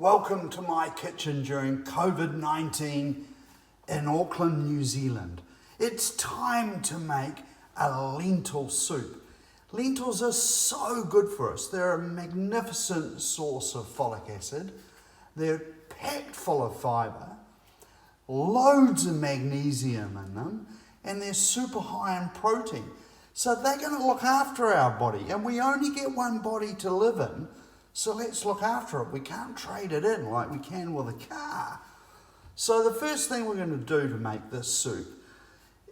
Welcome to my kitchen during COVID-19 in Auckland, New Zealand. It's time to make a lentil soup. Lentils are so good for us. They're a magnificent source of folic acid. They're packed full of fibre, loads of magnesium in them, and they're super high in protein. So they're going to look after our body, and we only get one body to live in. So let's look after it. We can't trade it in like we can with a car. So the first thing we're going to do to make this soup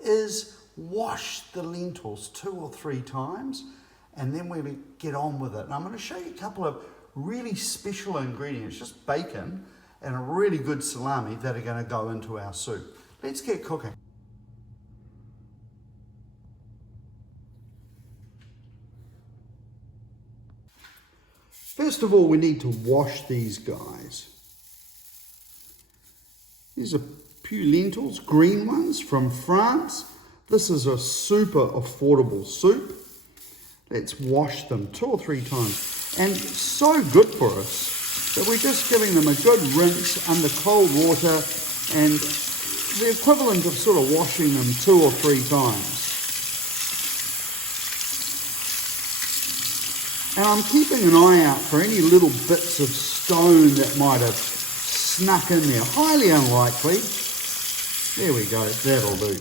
is wash the lentils 2 or 3 times, and then we'll get on with it. And I'm going to show you a couple of really special ingredients, just bacon and a really good salami that are going to go into our soup. Let's get cooking. First of all, we need to wash these guys. These are few lentils, green ones from France. This is a super affordable soup. Let's wash them 2 or 3 times. And so good for us that we're just giving them a good rinse under cold water, and the equivalent of sort of washing them 2 or 3 times. And I'm keeping an eye out for any little bits of stone that might have snuck in there. Highly unlikely. There we go, that'll do.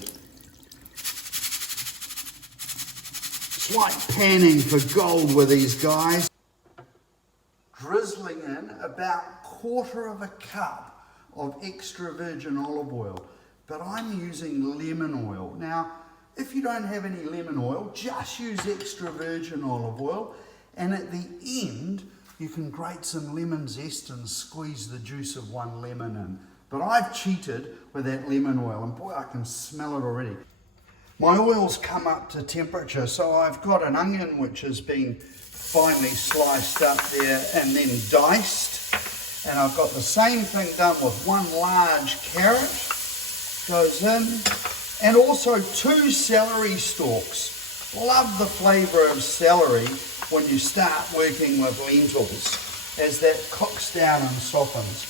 It's like panning for gold with these guys. Drizzling in about 1/4 cup of extra virgin olive oil, but I'm using lemon oil. Now, if you don't have any lemon oil, just use extra virgin olive oil. And at the end, you can grate some lemon zest and squeeze the juice of 1 lemon in. But I've cheated with that lemon oil, and boy, I can smell it already. My oil's come up to temperature, so I've got an onion which has been finely sliced up there and then diced. And I've got the same thing done with 1 large carrot, goes in, and also 2 celery stalks. Love the flavour of celery when you start working with lentils, as that cooks down and softens.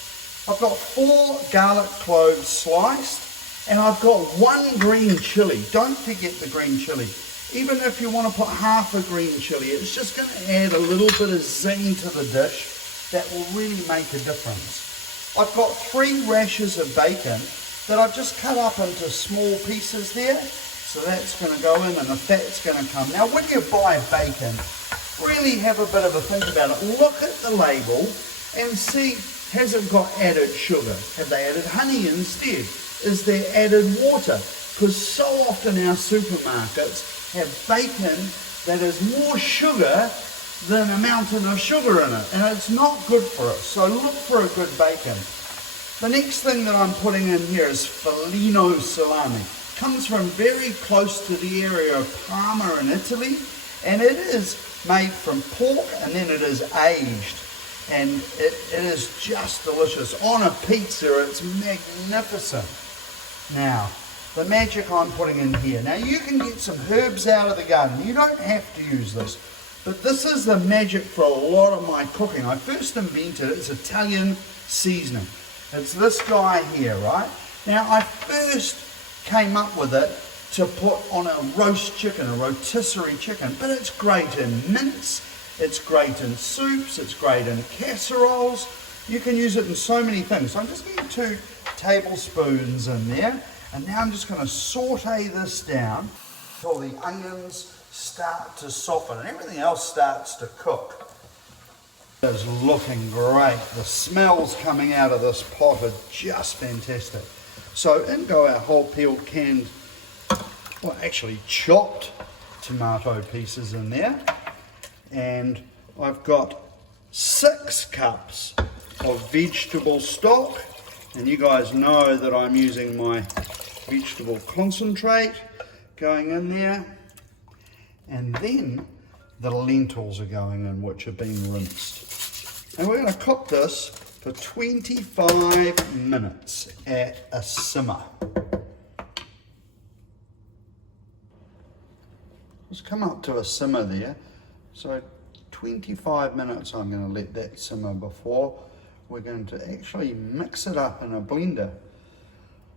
I've got 4 garlic cloves sliced, and I've got 1 green chilli. Don't forget the green chilli. Even if you want to put half a green chilli, it's just going to add a little bit of zing to the dish that will really make a difference. I've got 3 rashers of bacon that I've just cut up into small pieces there. So that's going to go in, and the fat's going to come. Now, when you buy bacon, really have a bit of a think about it. Look at the label and see, has it got added sugar? Have they added honey instead? Is there added water? Because so often our supermarkets have bacon that has more sugar than a mountain of sugar in it, and it's not good for us. So look for a good bacon. The next thing that I'm putting in here is Felino salami. Comes from very close to the area of Parma in Italy, and it is made from pork, and then it is aged, and it is just delicious. On a pizza, it's magnificent. Now, the magic I'm putting in here. Now, you can get some herbs out of the garden. You don't have to use this, but this is the magic for a lot of my cooking. I first invented it. It's Italian seasoning. It's this guy here, right? Now, I first came up with it to put on a roast chicken, a rotisserie chicken, but it's great in mince, it's great in soups, it's great in casseroles. You can use it in so many things. So I'm just getting 2 tablespoons in there, and now I'm just going to saute this down until the onions start to soften and everything else starts to cook. It's looking great. The smells coming out of this pot are just fantastic. So in go our whole peeled, canned, well actually chopped tomato pieces in there. And I've got 6 cups of vegetable stock. And you guys know that I'm using my vegetable concentrate going in there. And then the lentils are going in, which have been rinsed. And we're going to cook this for 25 minutes at a simmer. Just come up to a simmer there. So 25 minutes I'm going to let that simmer before we're going to actually mix it up in a blender.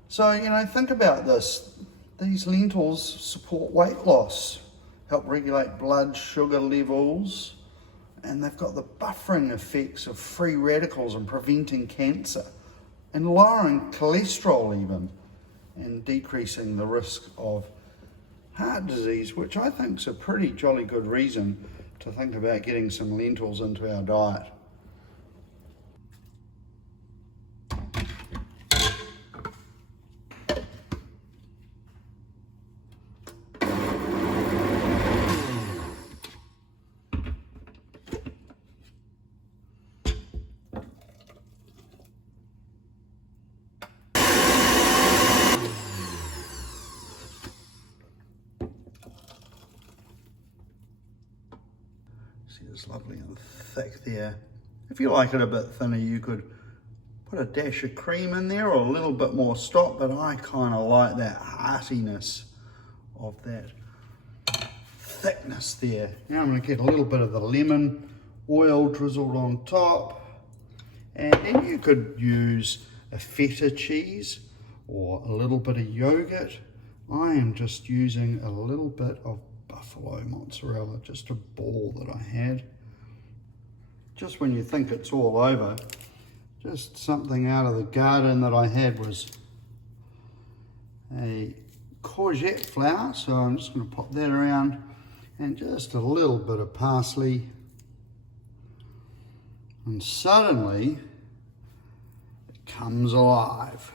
So, you know, think about this. These lentils support weight loss, help regulate blood sugar levels, and they've got the buffering effects of free radicals and preventing cancer, and lowering cholesterol even, and decreasing the risk of heart disease, which I think is a pretty jolly good reason to think about getting some lentils into our diet. See, it's lovely and thick there. If you like it a bit thinner, you could put a dash of cream in there or a little bit more stock, but I kind of like that heartiness of that thickness there. Now I'm going to get a little bit of the lemon oil drizzled on top, and then you could use a feta cheese or a little bit of yogurt. I am just using a little bit of buffalo mozzarella, just a ball that I had. Just when you think it's all over, just something out of the garden that I had was a courgette flower, so I'm just going to pop that around, and just a little bit of parsley, and suddenly it comes alive.